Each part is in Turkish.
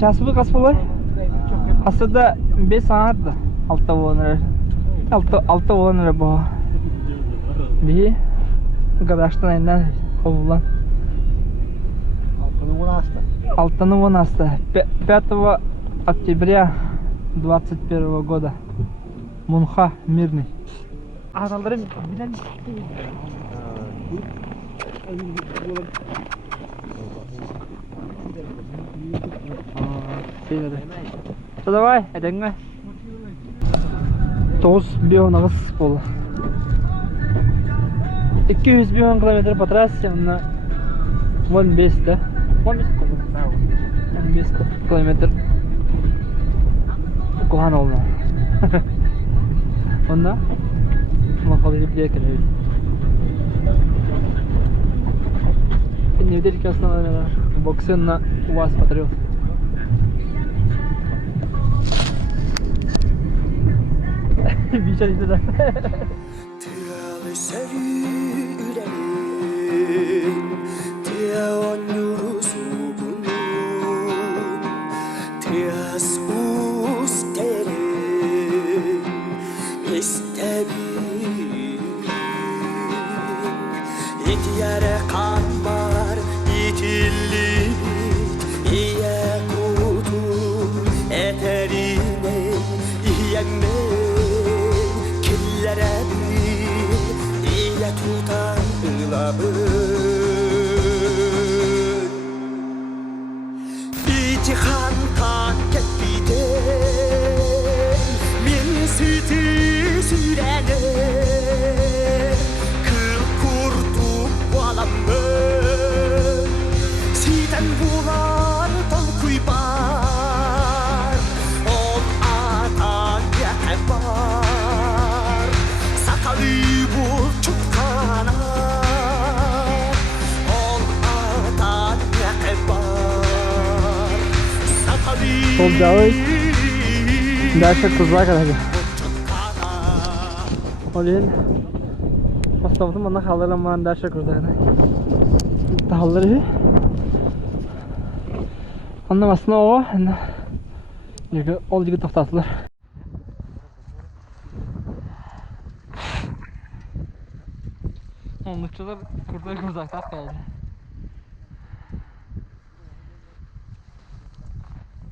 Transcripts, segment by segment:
Çası kas bulay. Aslında 5 saat da. Altta olanlar. Altta olanlar bu. Bir garajdan elinden kovulan. Алтана Вонаста. 5 октября 21 года. Мунха, мирный. Ağzalları bilen давай, эдеңе. 9 бионагыз болу. 200 бион километр по трассе, 15 да. 15 kilometre Kohan oldu. Onda makalı bir yakın öyle. Ne dedik aslında boksiyonla uvas patırıyor. Bir şey dedi. Yere kanmar itillik İye kutum eterine İyemen killere bir İye tutan ılabın İtihan taket biden Min sütü sürene Siden bular dal kuybar Ol atan yetebar Sakalı bul çutkanar Ol atan yetebar Sakalı Soldağı Дальше кузлак hadi. Olin Поставdım ona hallarım var ders kuzlarına. Halları anlamasına o çünkü ol gibi toxtatdılar. Onlukçular burada uzakta kaldı.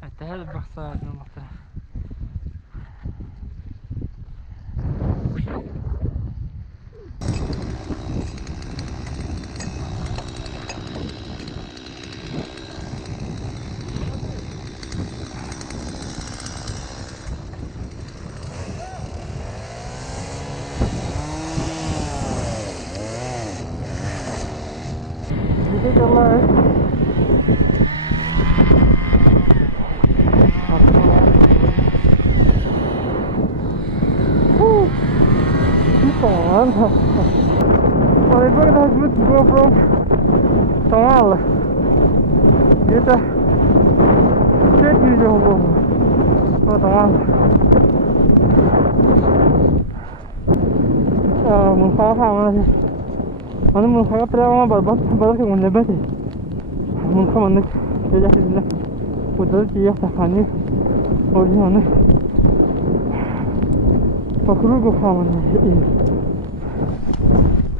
Evet, her bir baksa nokta. Teşekkürler. Tamam. Oraya böyle hazırlık GoPro. Tamam. Это 5 видео было. Вот tamam. Mungkha mana? Mana mungkha prema babat ke mun lebat. Mungkha mana? Jadi sila. Udah dia takani. Ori mana? Pakru go mana?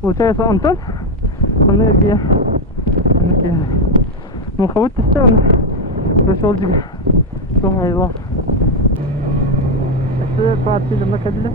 Udah santan. Mana dia? Mana dia? Mungkha itu kan. Betul juga. Tuh aylah. Itu parti lama kadile.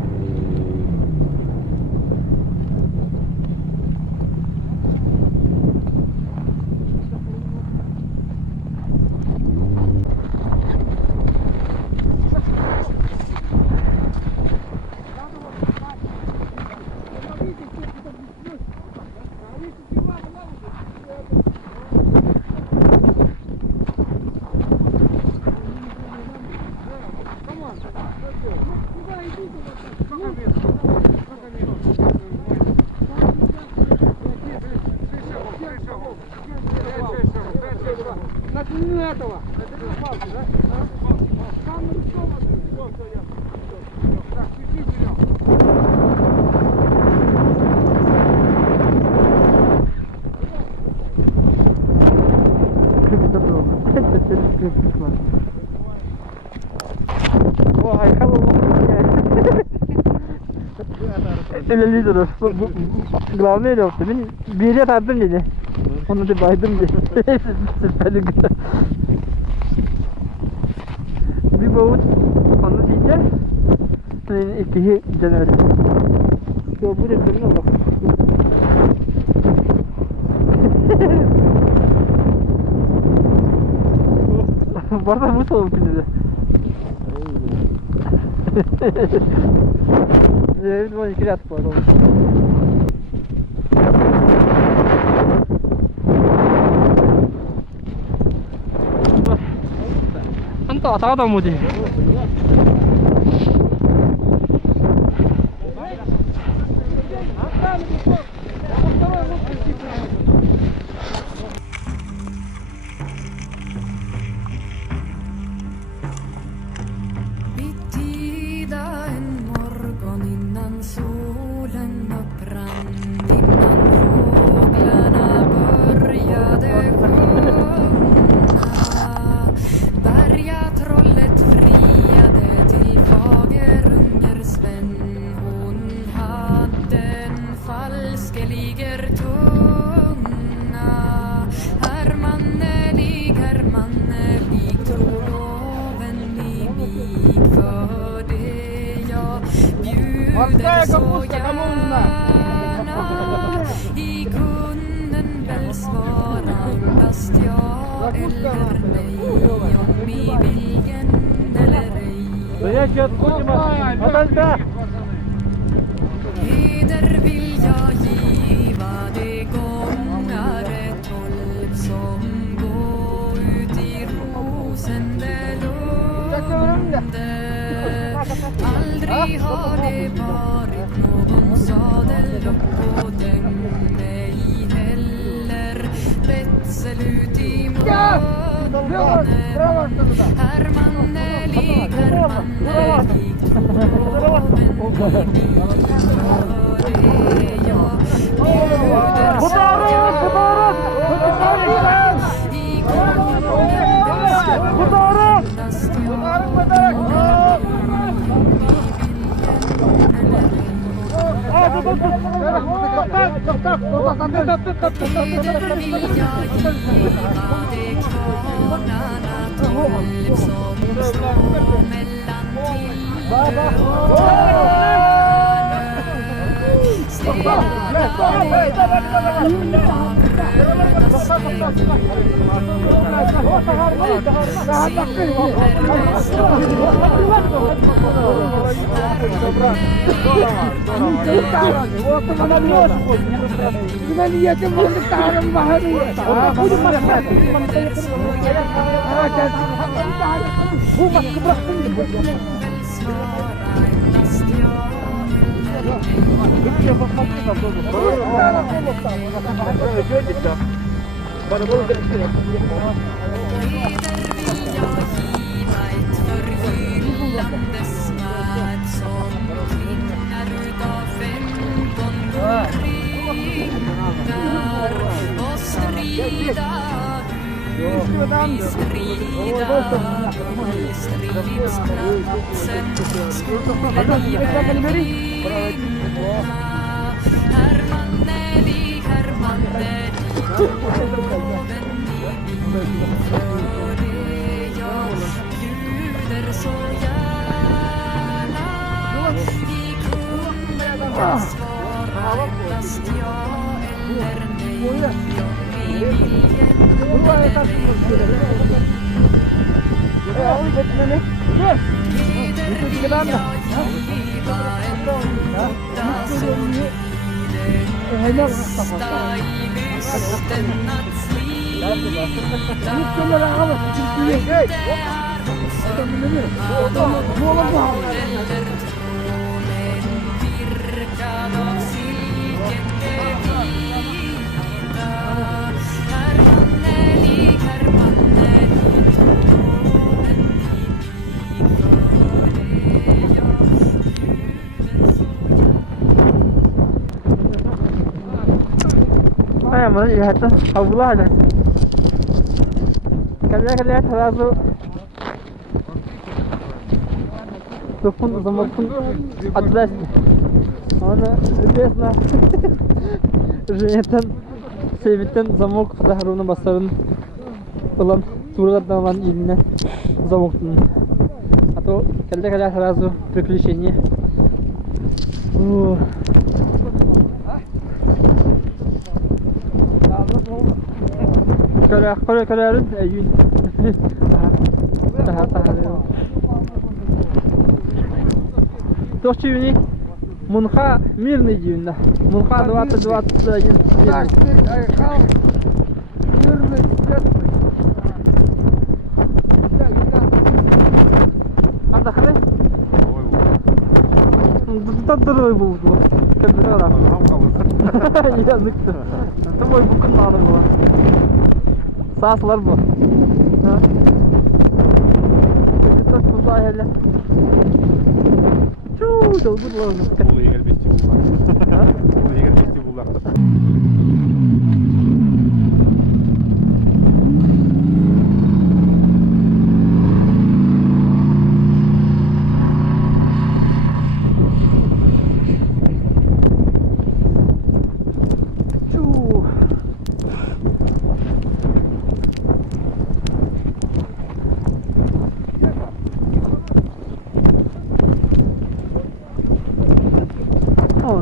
На длину этого. Это не палки, да? Там нарисовано. Все, я. Так, включи вперед. Как это было? Gökyüzü var. Vay kalabalık yani. Öyle durur. Главное yok. Ben bir yere tarttım dedi. Onu da baydım dedi. Süperdi güzel. Bir bavuç onu diyeceğim. İkiyi canaveri. Yo bu resimine bak. Bu arada bu soğuk günü de. Evet, 12 lat bu arada. 한 또 왔다 갔다 뭐지? I kunden väl svara endast ja eller nej, om i viljen eller ej. Heder vill jag giva de gångare 12 som gå ut i rosende lunde. Aldrig har det varit någon sadel upp på den, ej heller betsel ut i munnen. Herman är lik troven i det jag bjuder i kunden endast Ay ama ya hatta havlu hala. Калия сразу Тупун замокун отдать. Она любезно Женетен Севитен замок Захаруна Басарын Улан Турадан илине замоктун. А то калия сразу приключение. Калярын әйін. Тоқчы юни Мунха мирный дюйна. Мунха 20-21 мирный. Айхал мирный, светлый. Қандақылы? Бұлтан дұрой болды. Кәлдері қара. Язықты. Тымой бұқын мағының бұла. Сасылар bu. Çocuklar kulağı hele. Çuuu dolgur lazım. Бұл егер бетте бұлақ. Бұл егер бетте бұлақ.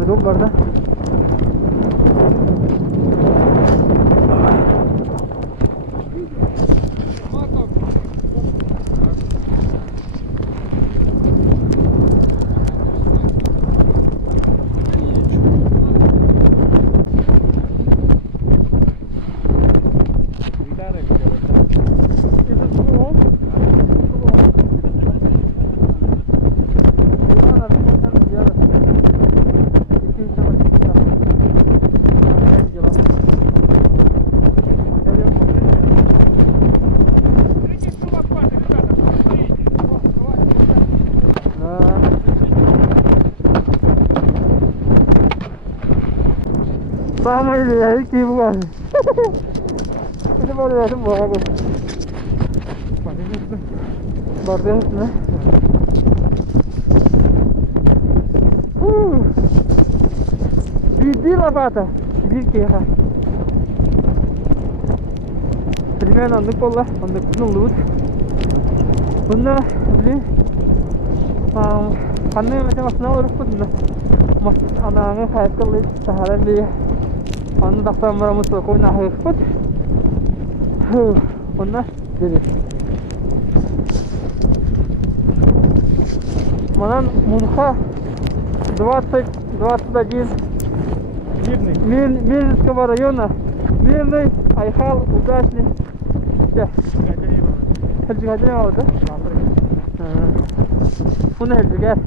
Dur burada. Sama ini ya, ini bukan. Ini baru ya semua aku. Baru ya. Беги лопата, беги. Примерно андык болла, андыктын лут. Бunda, блин, kanne macam masna olur bunda. Mas anangnya kayak kelit sehari dia. Anda tak sama ramus aku nak ikut. Bunda, jadi. Mana Мунха 20-21 Мирнинского района. Мирный, Айхал, удачный. Все. Хельджигадин алды. Bunu həlcəgər.